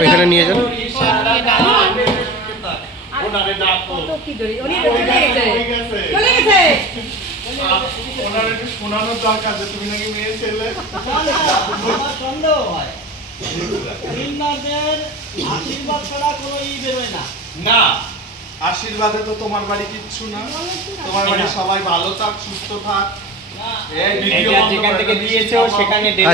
ওইখানে নিয়ে যান। শোনানোর দরকার যে তুমি নাকি মেয়ে ছেলে। সন্দেহ হয় আশীর্বাদ ছাড়া কোনো ই বেরোয় না। না, আশীর্বাদে তো তোমার বাড়ি কিচ্ছু না। তোমার বাড়ি সবাই ভালো থাক, সুস্থ থাক। এই ভিডিও যেখান থেকে দিয়েছো সেখানে